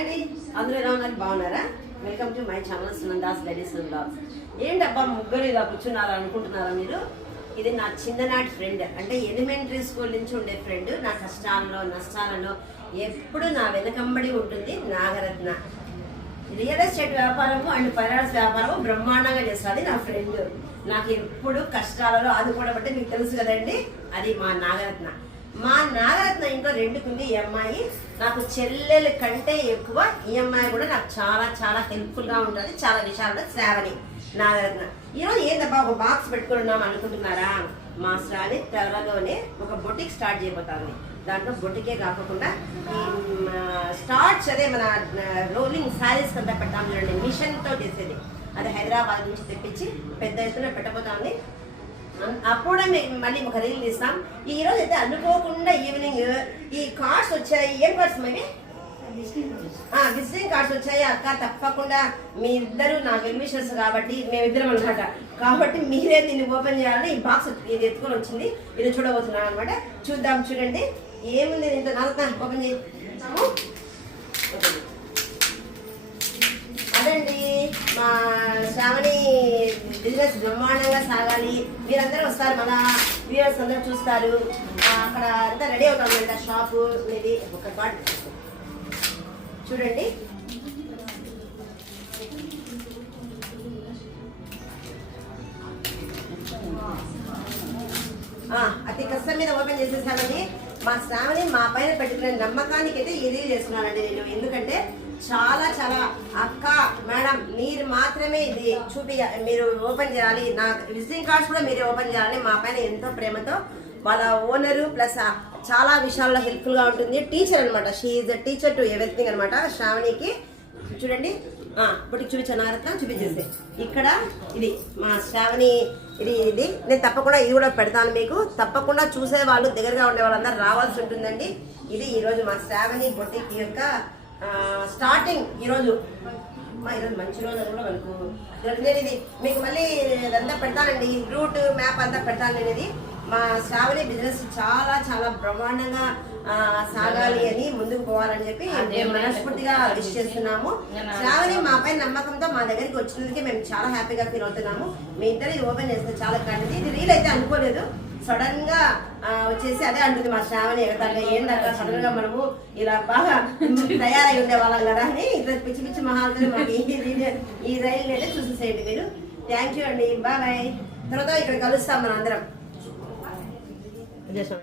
అండి, అందరూ ఎలా ఉన్నారు? బాగున్నారా? Welcome to my channel Sunanda's ladies blogs. ఏంటబ్బా ముగ్గురు ఇలా కూర్చున్నారా అనుకుంటున్నారా మీరు? ఇది నా చిన్ననాటి ఫ్రెండ్, అంటే ఎలిమెంటరీ స్కూల్ నుంచి ఉండే ఫ్రెండ్. నా కష్టాలలో నష్టాలలో ఎప్పుడు నా వెనకంబడి ఉంటుంది. నాగరత్న రియల్ ఎస్టేట్ వ్యాపారము అండ్ ఫైనాన్స్ వ్యాపారము బ్రహ్మాండంగా చేస్తుంది నా ఫ్రెండ్. నాకు ఎప్పుడు కష్టాలలో ఆదుకోవడం మీకు తెలుసు కదండి, అది మా నాగరత్న. మా నాగరత్న ఇంట్లో రెండుకుంది ఈ అమ్మాయి. నాకు చెల్లెల కంటే ఎక్కువ ఈ అమ్మాయి కూడా నాకు చాలా చాలా హెల్ప్ఫుల్గా ఉంటుంది చాలా విషయాల్లో. శ్రావణి నాగరత్న ఈరోజు ఏందబ్బా ఒక బాక్స్ పెట్టుకున్నాం అనుకుంటున్నారా? మా శ్రావణి త్వరలోనే ఒక బొటిక్ స్టార్ట్ చేయబోతుంది. దాంట్లో బొటికే కాకుండా ఈ స్టార్ట్స్ అదే మన రోలింగ్ శారీస్ అంతా పెట్టాము చూడండి, మిషన్తో చేసేది. అది హైదరాబాద్ నుంచి తెప్పించి పెద్ద ఎత్తున పెట్టబోతుంది. అప్పుడే మళ్ళీ ఒక రీల్ తీస్తాం. ఈ రోజు అయితే అనుకోకుండా ఈవినింగ్ ఈ కార్డ్స్ వచ్చాయి. ఏం కార్డ్స్ మరి? విజిటింగ్ కార్డ్స్ వచ్చాయి. అక్క తప్పకుండా మీ ఇద్దరు నా వెల్విషర్స్ కాబట్టి మేమిద్దరం అనమాట, కాబట్టి మీరే దీన్ని ఓపెన్ చేయాలని ఈ బాక్స్ ఇది ఎత్తుకొని వచ్చింది. ఇది చూడబోతున్నాను అనమాట. చూద్దాం, చూడండి ఏముంది దీంతో. నాలుగు ఓపెన్ చేస్తాము. అదండి మా శ్రావణి బిజినెస్ బ్రహ్మాండంగా సాగాలి. మీరందరూ వస్తారు, మన వ్యూవర్స్ అందరూ చూస్తారు. అక్కడ అంతా రెడీ అవుతామంట షాపు ఇది. ఒక కార్డ్ చూడండి. అతి కష్టం మీద ఓపెన్ చేసేసామని మా శ్రావణి మా పైన పెట్టుకునే నమ్మకానికి అయితే ఇది చేస్తున్నానండి నేను. ఎందుకంటే చాలా చాలా అక్క మేడం మీరు మాత్రమే ఇది మీరు ఓపెన్ చేయాలి, నా విజిటింగ్ కార్డ్స్ కూడా మీరే ఓపెన్ చేయాలని మా పైన ఎంతో ప్రేమతో వాళ్ళ ఓనరు ప్లస్ చాలా విషయాల్లో హెల్ప్ఫుల్గా ఉంటుంది. టీచర్ అనమాట, she is the teacher to everything అనమాట శ్రావణికి. చూడండి బొటికి చూపించాను, చూపించేసి ఇక్కడ ఇది మా శ్రావణి ఇది నేను తప్పకుండా ఇది కూడా పెడతాను మీకు. తప్పకుండా చూసే వాళ్ళు దగ్గరగా ఉండే వాళ్ళందరూ రావాల్సి ఉంటుందండి. ఇది ఈరోజు మా శ్రావణి బొటిక్ యొక్క స్టార్టింగ్. ఈరోజు మంచి రోజు కూడా మనకు నేను ఇది మీకు మళ్ళీ ఇదంతా పెడతానండి, రూట్ మ్యాప్ అంతా పెడతాను నేను. ఇది మా శ్రావణి బిజినెస్ చాలా చాలా బ్రహ్మాండంగా సాగాలి అని ముందుకు పోవాలని చెప్పి మేము మనస్ఫూర్తిగా విష్ చేస్తున్నాము. శ్రావణి మా పైన నమ్మకంతో మా దగ్గరికి వచ్చినందుకే మేము చాలా హ్యాపీగా ఫీల్ అవుతున్నాము. మీ ఇద్దరు ఇది ఓపెన్ చేస్తే చాలా కండి. ఇది రీల్ అయితే అనుకోలేదు, సడన్ గా వచ్చేసి అదే అంటుంది మా శ్రావణి ఎగతాగా ఏంటంటే సడన్ గా మనము ఇలా బాగా తయారై ఉండే వాళ్ళం కదా అని ఇట్లా పిచ్చి పిచ్చి మహాలతో మాకు ఈ రైలు అయితే చూసేసేయండి మీరు. థ్యాంక్ యూ అండి, బాయ్. తర్వాత ఇక్కడ కలుస్తాం మనం అందరం.